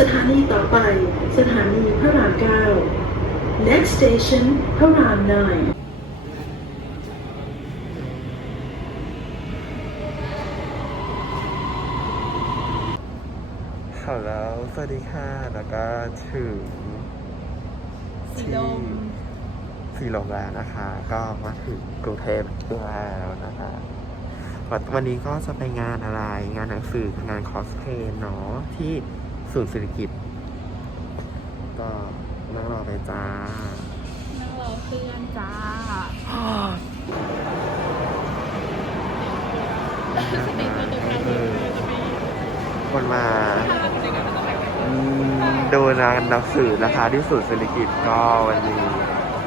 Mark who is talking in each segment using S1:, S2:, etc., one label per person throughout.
S1: สถานีต่อไป สถานีพระรามเก้า next station พระราม9
S2: ฮัลโหลสวัสดีค่ะ แล้วก็ถึง
S3: สีลม
S2: สีลมแล้วนะคะ ก็มาถึงกรุงเทพแล้วนะคะวันวันนี้ก็จะไปงานอะไร งานหนังสืองานคอสเพลย์เนาะที่ ศูนย์เศรษฐกิจ ก็นั่งรอไปจ้า
S3: นั่งรอเพื่อนจ้าในตัวตรงกลางเลยจะไป
S2: คนมา
S3: ภาพในการจะไปกัน
S2: อืมดูงานหนังสือนะคะที่ศูนย์เศรษฐกิจก็วันนี้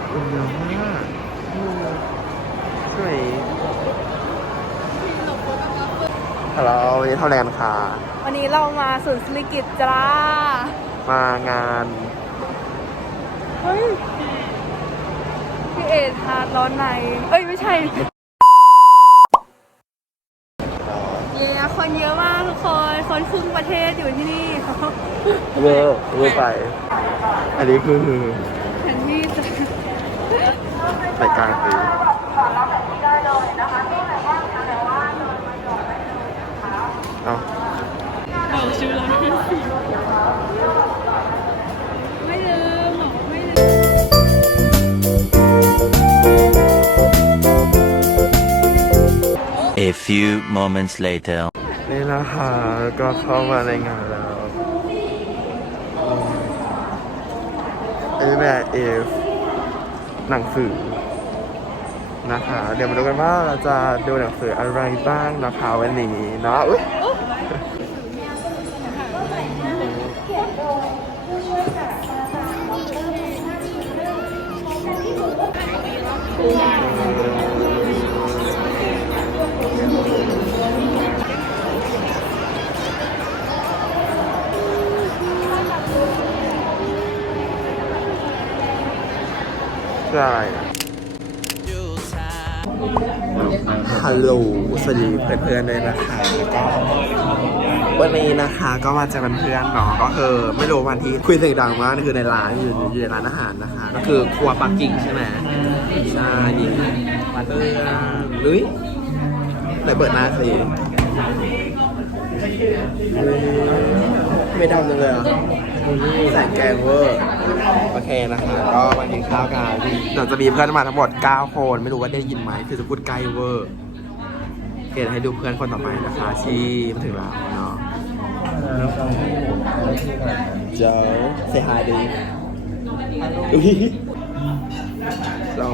S2: คนเยอะมากอืมสวยฮัลโหลวันนี้เท่าแลนด์ค่ะ
S3: วันนี้เรามาศูนย์ศิริกิจจ้ามา
S2: งาน
S3: เฮ้ยพี่เอทาร์ร้อนใน เอ้ย ไม่ใช่ เย้คนเยอะมากทุกคน คนครึ่งประเทศอยู่ที่นี่
S2: เวอร์เวอร์ไป อันนี้คือ
S3: แทนที่จะ
S2: รายการคือเอา
S3: บอกชื่อเราด้วยสิไม่ลืมบอกไม่ลืม
S4: A few moments later.
S2: นี่นะคะก็เข้ามาในงานแล้วเอแบเอฟหนังสือนะคะ เดี๋ยวมาดูกันว่าเราจะดูหนังสืออะไรบ้างนะคะวันนี้เนาะ ใช่ฮัลโหลสวัสดีเพื่อนๆด้วยนะคะก็วันนี้นะคะก็มาเจอเพื่อนๆเนาะก็คือไม่รู้วันที่คุยเสียงดังมากคือในร้านอยู่อยู่ในร้านอาหารนะคะ ก็คือครัวปักกิ่งใช่ไหมใช่นี่มาเตอร์ลุยไหนเปิดหน้าสิ ไม่ดำจังเลยเหรอะแสงแกงเวอร์ โอเคนะคะ ก็มากินข้าวกัน เดี๋ยวจะมีเพื่อนมาทั้งหมด 9 คน ไม่รู้ว่าได้ยินไหม คือจะพูดใกล้เวอร์เดี๋ยวให้ดูเพื่อนคนต่อไปนะคะที่มาถึงเราเนาะเจ้าเซฮายดีอุ้ยเรา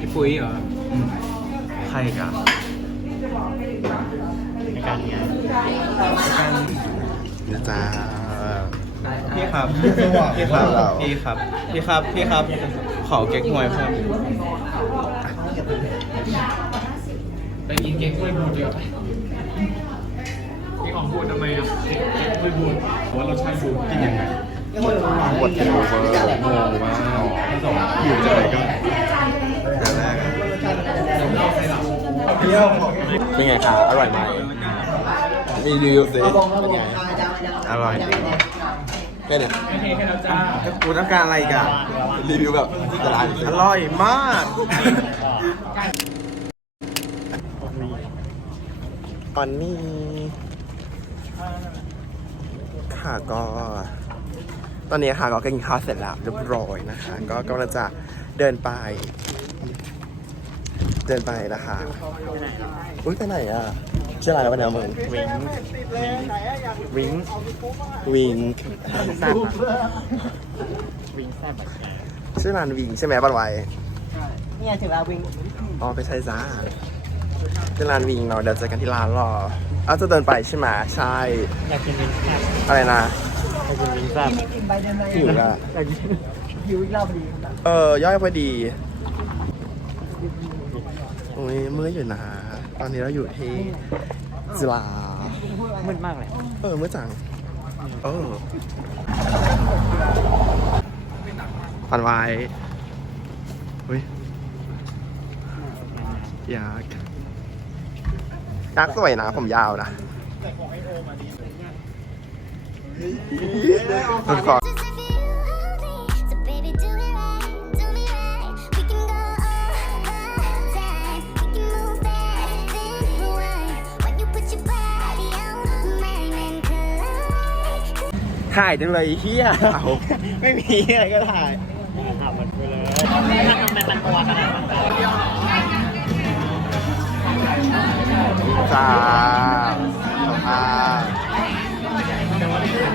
S5: พี่ปุ้ยเหรอ
S2: ใครกัน
S5: ในการเรียน
S2: นะจ๊ะ
S5: พี่ครับ
S2: พี่ครับเรา
S5: พี่ครับ พี่ครับ พี่ครับ ขอเก๊กฮวยเพิ่ม
S6: ไปกินเก๊กฮวยบูดเดียวพี่ของบูดทำไมอะเก๊กฮวยบูดเพราะว่าเราใช้บูดกินยังไง
S2: หมดที่โอเวอร์งงมากอยู่จะไหนก็อย่างแรกอะเป็นไงคะอร่อยไหมรีวิวสิเป็นไง อร่อยดีแค่เนี้ย
S6: ไม่เทให้เราจ้า
S2: กูต้องการอะไรกันรีวิวแบบตลาดอร่อยมาก ตอนนี้ค่ะก็ ตอนนี้ค่ะก็กินข้าวเสร็จแล้วเรียบร้อยนะคะ ก็กำลังจะเดินไป เดินไปนะคะ อุ้ยไปไหนอะ ชื่ออะไรแล้ววันนี้มึงวิงวิงวิงแซบวิงแซบชื่อร้านวิงใช่ไหมบ้านไว้
S7: เนี่ยถึงแล้ววิ่ง
S2: อ๋อไม่ใช่จ้าชื่อร้านวิงเนาะเดี๋ยวเจอกันที่ร้านรอเอาจะเดินไปใช่ไหมใช่
S5: อยากกินวิงแซ่บ
S2: อะไรนะ
S5: อยากกินวิงแซ่บ
S7: กินอิ่มไปเดินไป
S2: หิวอะ
S7: หิวอีกรอบพอดี
S2: เออย่อยพอดีโอ้ยเมื่อยอยู่นะ ตอนนี้เราอยู่ที่จุฬา
S5: มืดมากเลย
S2: เออเมื่อจัง เออปันไว้เฮ้ยอยากยักษ์สวยนะ ผมยาวนะทุกคน
S8: ถ่ายจังเลยเฮีย
S2: เอา
S8: ไม่มีอะไรก็ถ่าย
S2: จ้าสภาพ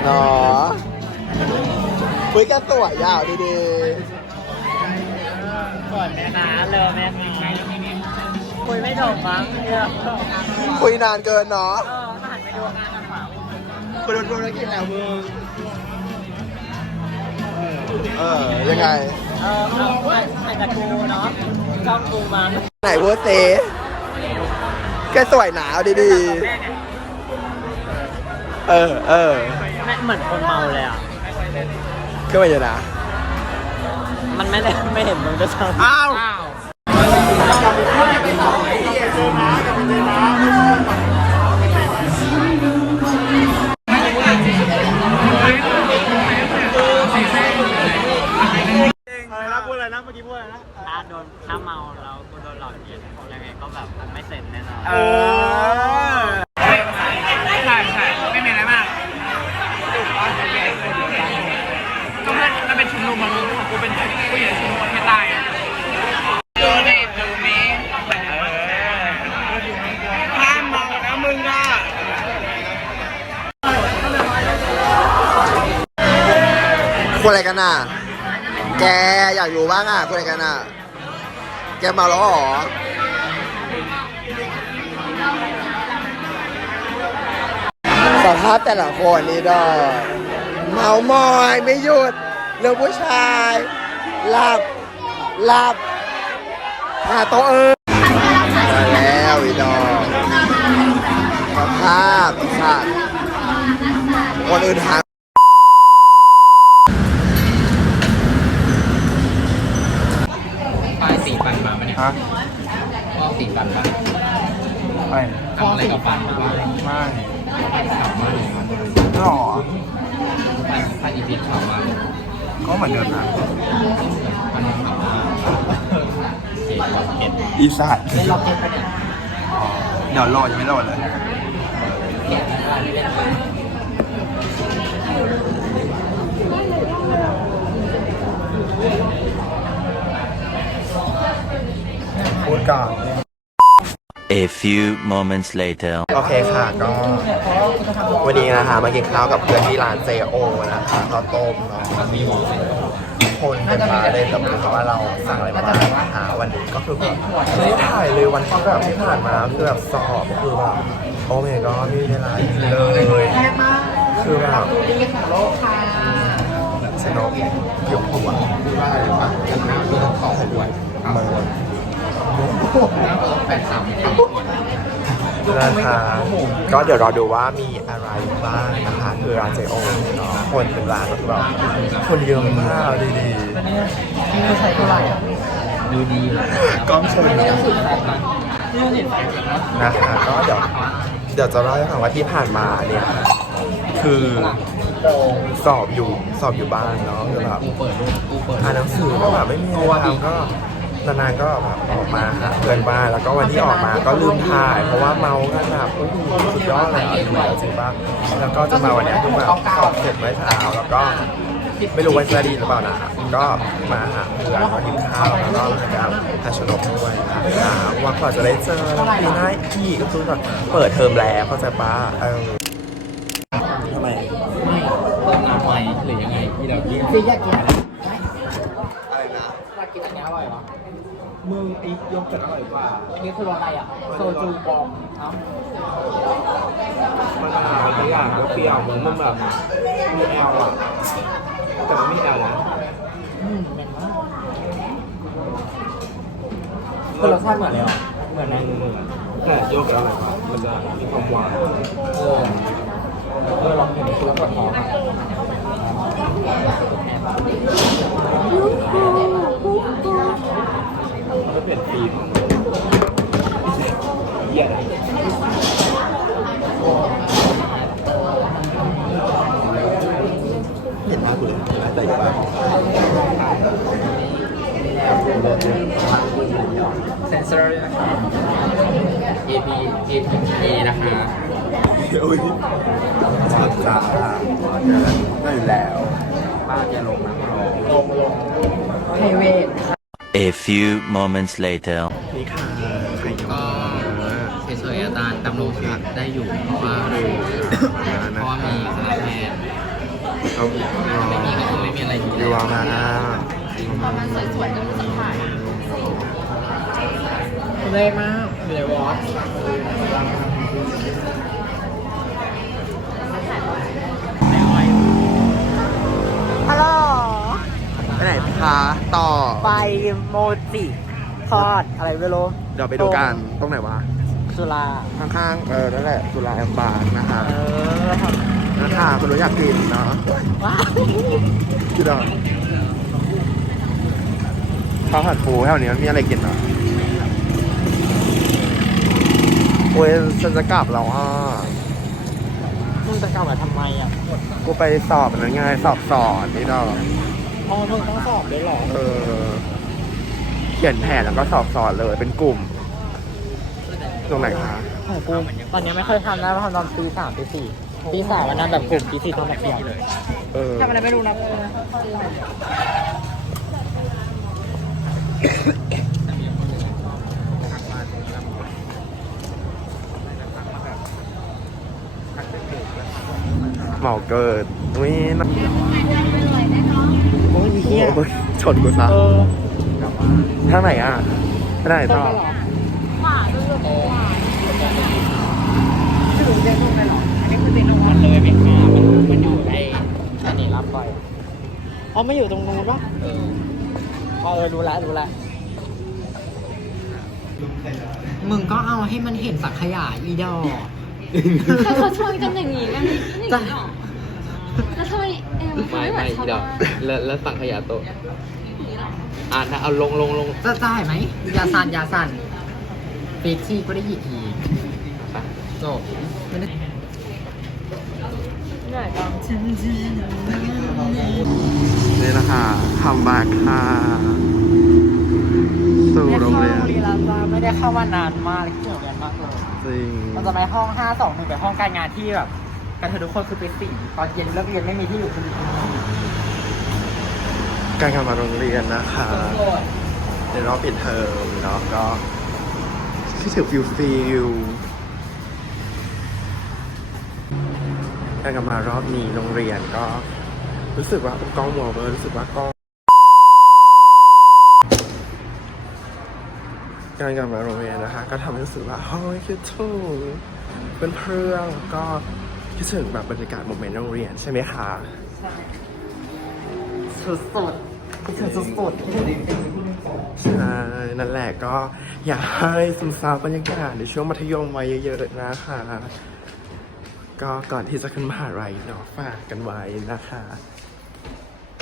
S2: เนาะคุยกันสวยยาวดี
S9: ก่อนแม่น้ำเลยแม่น้ำคุยไม่จบมั้งเนี่ย
S2: ๆคุยนานเกินเนาะ
S9: เออหันไปดูงานกัน เปล่า
S2: ไปโดนธุรกิจแล้วมึงเออ ยังไง
S9: เออเอาไปถ่ายจากกูเนาะช่องกูมา
S2: ไหนพูดเซแกสวยหนาวดีๆ เออ เออ
S9: แม่เหมือนคนเมาเลยอะ
S2: ขึ้นมาอยู่นะ
S9: มันไม่ได้ไม่เห็นมึงจะช่าง
S2: อ้าว
S8: อะไคุ
S2: ยอะไรกันน่ะ แกอยากรู้บ้างอะคุยอะไรกันน่ะ แกมาแล้วเหรอ สภาพแต่ละคนนี่ดอกเมามอยไม่หยุดเรื่องผู้ชายหลับหลับหาโต๊ะเออมาแล้วอีดอกสภาพสัตว์คนอื่นหา
S7: ป้ายสีฟันมาปะเนี่ย
S2: ฮะ
S7: พ่อสีฟันมา
S2: อะไร
S7: ทำอะไรกับฟันหรือว่า
S2: ไม่
S7: ขับมาเลยมัน
S2: หรอ
S7: ป้ายป้ายอีพีขับมา
S2: ก็เหมือนเดิมนะ
S7: มันขับมาเสียเก็ด
S2: อีสัตว์
S9: เล่นล็อกเก็ตไปเนี่ย
S2: เดี๋ยวโหลดยังไม่โหลดเลย
S7: เก็ดนะครับเล่น
S2: พูด ก่อน
S4: A few moments later.
S2: โอเคค่ะ ก็วันนี้นะคะมากินข้าวกับเพื่อนที่ร้านเจโอนะคะข้าวต้มเนาะคนเป็นมาเลยแต่ไม่รู้ว่าเราสั่งอะไรมาบ้างนะคะวันนี้ก็คือแบบไม่ได้ถ่ายเลยวันที่แบบที่ผ่านมาคือแบบสอบคือแบบโอ้เมก็ไม่มีเวลากินเลยคือแบบสนุกยกหัวว่าอะไรวะคือขอหัวมือ
S7: แปดสาม
S2: นะคะก็เดี๋ยวรอดูว่ามีอะไรบ้างนะคะคือร้านเจโอเนาะคนเป็นร้านก็คือแบบคนเยอะมากดี
S9: นี่ใช้เท่าไหร่
S7: ดูดีเลย
S2: ๆกล้องชน
S9: นี่เราเห็นไฟจริงนะ
S2: นะคะก็เดี๋ยวเดี๋ยวจะเล่าให้ฟังว่าที่ผ่านมาเนี่ยคือสอบอยู่สอบอยู่บ้านเนาะคือแบบอ่านหนังสือก็แบบไม่มีอะไรทำก็ นานๆก็แบบออกมาหาเพื่อนบ้านแล้วก็วันที่ออกมาก็ลืมถ่าย เพราะว่าเมากันแบบโอ้โหสุดยอดเลยอะดูแล้วจริงป่ะแล้วก็จะมาวันเนี้ยคือแบบสอบเสร็จเมื่อเช้าแล้วก็ไม่รู้ว่าจะดีหรือเปล่านะก็มาหาเพื่อนมากินข้าวแล้วก็มากับทัชนกด้วยนะคะว่ากว่าจะได้เจอปีหน้าอีกก็คือแบบเปิดเทอมแล้วเข้าใจป่ะเออทำไม
S7: ไม่เปิดน้ำไว้หรือยังไงที่เรายิ่ง
S9: ซีอยาก
S2: มึงอีกยกเกิดอร่อยกว่า
S9: อันนี้คือรสอะไรอะ โซจูบอมเอ้า
S2: มันหาบางอย่างก็เปรี้ยวเหมือนมันแบบมีแอลอะแต่มันไม่แอลนะ
S9: อืมเหม็นมากคือรสชาติเหมือนเลยเหรอเหมือนนะ
S2: แต่โยกแล้วอะไรวะมันจะมีความหวาน
S9: เออเออลองเห็นคือแล้วปวดท้องอะ
S2: มันเป็นฟิล์มเยี่ยเห็นมากเลยใต่อีกบ้าง
S7: เซนเซอร์นะคะ AP A P A นะคะ
S2: โอ้ยชัดจ้าได้แล้ว
S7: ป้าจะลงนะลงลงเทเวศค่ะ
S4: A few moments later.
S2: นี่ค่ะไข่เยี่ยว
S7: ก็เฉยๆอาจารย์ดำรงชีวิตได้อยู่เพราะว่าเพราะว่ามีคณะแพทย์
S2: เอา
S7: ไม่มีก็คือไม่มีอะไรดี
S2: ดูเอามา
S7: เลยมากเลยวอต
S9: ฮัลโหล
S2: ไปไหนคะต่อ
S9: ไปโมจิทอดอะไรไม่รู้
S2: เดี๋ยวไปดูกันตรงไหนวะ
S9: สุรา
S2: ข้างๆ เออ นั่นแหละสุราแอมบาร์นะคะ
S9: เออ
S2: นะคะคุณรู้อยากกินเนาะ
S9: ว้าว
S2: กินอะข้าวผัดปูแถวนี้มันมีอะไรกินอะโอ้ยฉันจะกลับแล้วอะ
S9: มึงจะกลับมาทำไมอะ
S2: กูไปสอบนั่นไงสอบสอนนี่เนาะ
S9: อ๋อมึงต้องสอบด้วยเหรอ
S2: เออ เขียนแผนแล้วก็สอบสอนเลยเป็นกลุ่ม ตรงไหนคะ
S9: ของกูตอนนี้ไม่ค่อยทำแล้วทำตอนปีสามปีสี่ปีสามวันนั้นแบบกลุ่มปีสี่ทำแบบเดียว
S2: เออ
S9: ทำอะไรไม่รู้นะ
S2: เหมาเกิดอุ้ยนะ
S9: โอ้ย เฮีย
S2: โอ้ยชนกูซะ
S9: เออ
S2: ทางไหนอะทางไหนต่อ
S9: มันเลยไม่ฆ่ามันมันอยู่ไอ้อันนี้รับไปอ๋อไม่อยู่ตรงนู้นปะเอออ๋อเออรู้แล้วรู้แล้วมึงก็เอาให้มันเห็นสักขยะอีดอก
S3: ถ้าเขาชวนกันอย่างนี้กันอย่างนี้หรอแล้วทำ ไมเอ็มเขา
S7: ไม่
S3: ไม่เหมื
S7: ไม่
S3: อนชาว
S7: เดี๋ยว
S3: บ้าน
S7: แล้วแล้วสั่งขยะโต๊ะอ่านนะเอาลงลงลง
S9: จะจ่ายไหมยาสั่นยาสั่นปีกที่ก็ได้หยิบทีจบไม่ได้
S3: เหนื่อยจัง
S2: นี่นะคะทำบาค่ะสู่โรงเรียน
S9: ไม่ได้เข้าโรงเรียนแล้วจ้าไม่ได้เข้ามานานมากเลยคิดถึงโรงเรียนมากเลย
S2: จริง
S9: เราจะไปห้องห้าสองหนึ่งไปห้องการงานที่แบบ กันเธอทุกคนคือไปสี่ตอนเย็นเลิกเรียนไม่มีที่อยู่คืออยู่ที่นี่
S2: การกลับมาโรงเรียนนะคะในรอบปิดเทอมเนาะก็คิดถึงฟิลฟิลการกลับมารอบนี้โรงเรียนก็ รู้สึกว่าเป็นกล้องมองเบอร์รู้สึกว่ากล้องการกลับมาโรงเรียนนะคะ ก็ทำให้รู้สึกว่าเฮ้ยคิดถึงเพื่อนเพื่อนๆก็ คิดถึงแบบบรรยากาศโมเมนต์โรงเรียนใช่ไหมคะ
S9: สุดสุดๆคิดถึงสุดสุด
S2: ใช่นั่นแหละก็อยากให้ซึมซับบรรยากาศในช่วงมัธยมไว้เยอะๆนะคะ ก็ก่อนที่จะขึ้นมหาลัยเนาะฝากกันไว้นะคะ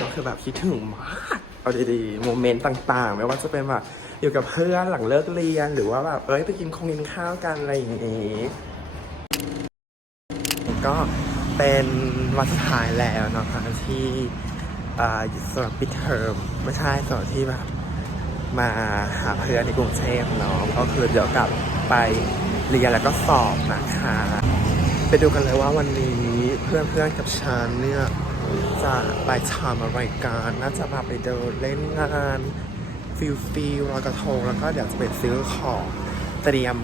S2: ก็คือแบบคิดถึงมากเอาดีๆโมเมนต์ต่างๆ ไม่ว่าจะเป็นแบบอยู่กับเพื่อนหลังเลิกเรียนหรือว่าแบบเอ้ยไปกินคงกินข้าวกันอะไรอย่างนี้ ก็เป็นวันสุดท้ายแล้วนะคะที่สำหรับปิดเทอมไม่ใช่สำหรับที่แบบมาหาเพื่อนในกรุงเทพเนาะก็คือเดี๋ยวกลับไปเรียนแล้วก็สอบนะคะ ไปดูกันเลยว่าวันนี้เพื่อนๆกับฉันเนี่ยจะไปทำอะไรกันน่าจะพาไปเดินเล่นงานฟิลฟิลลอยกระทงแล้วก็เดี๋ยวจะไปซื้อของเตรียม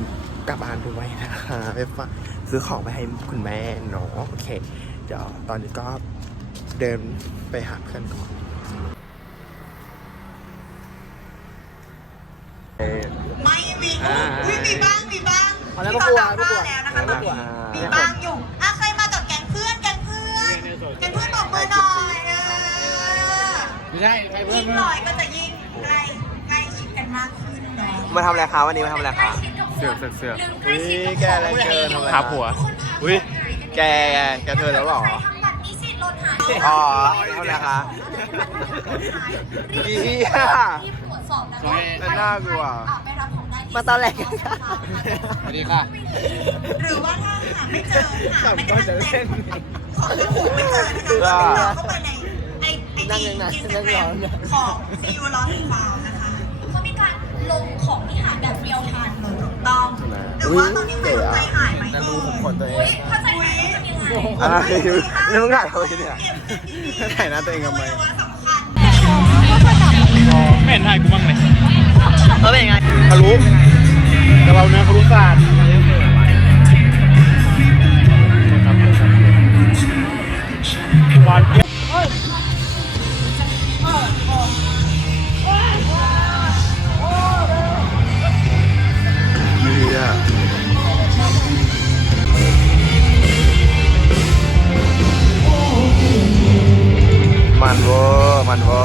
S2: กลับบ้านด้วยนะคะไปฝากซื้อของไปให้คุณแม่เนาะโอเค เดี๋ยวตอนนี้ก็เดินไปหาเพื่อนก่อน
S10: ไม่มีอุ้ยมีบ้างมีบ้าง
S9: เอาแล้วก็กลัวก็กลัว
S10: แล้วนะคะตอนนี้มีบ้างอยู่อะใครมากับแก๊งเพื่อนแก๊งเพื่อนแก๊งเพื่อนบอกมือหน่อยเออ
S7: ไม่ได้ใครเพิ่
S10: ยิ่งหน่อยก็จะยิ่งใกล้ใกล้ชิดกันมากขึ้นเนาะ
S2: มาทำอะไรคะวันนี้มาทำอะไรคะ
S5: สือกเสือกเสือก
S2: อุ้ยแกอะไรเกินทำอะไร
S5: หาผัว
S2: อุ้ยแกแกเธอแล้วเหรอ
S10: ใครทำบัตรนิสิตหล่นหาย
S2: อ๋อเท่าไหร่คะอีเหี้ย
S10: รีบตรวจสอบนะคะ
S2: แล้วน่ากลัว
S10: อะไปรับของได้ที่
S9: มาตอนแรก
S7: สวัสดีค่ะ
S10: หรือว่าถ้าหาไม่เจอหาไม่ได้แต่ของที่หูไม่เจอนะคะก็ไปลองเข้าไปในไอไอจีอินสตาแกรมของซีอูร้อนฟาวนะคะทุกคน รือว่าตอนนี้ใครใจหายไหม
S5: จะดูผมขนตัวเอง
S10: ถ้าใจหายแล้วเป็นยังไง
S2: อะไรนี่มึงถ่ายทำไมเนี่ย
S5: ถ่ายหน้าตัวเองทำไม
S6: ไม่เห็นถ่ายกูบ้างเลย
S2: เออเป็นยังไงทะลุ
S6: กระเพราเนื้อครุศาสตร์หวาน มันวอมันวอ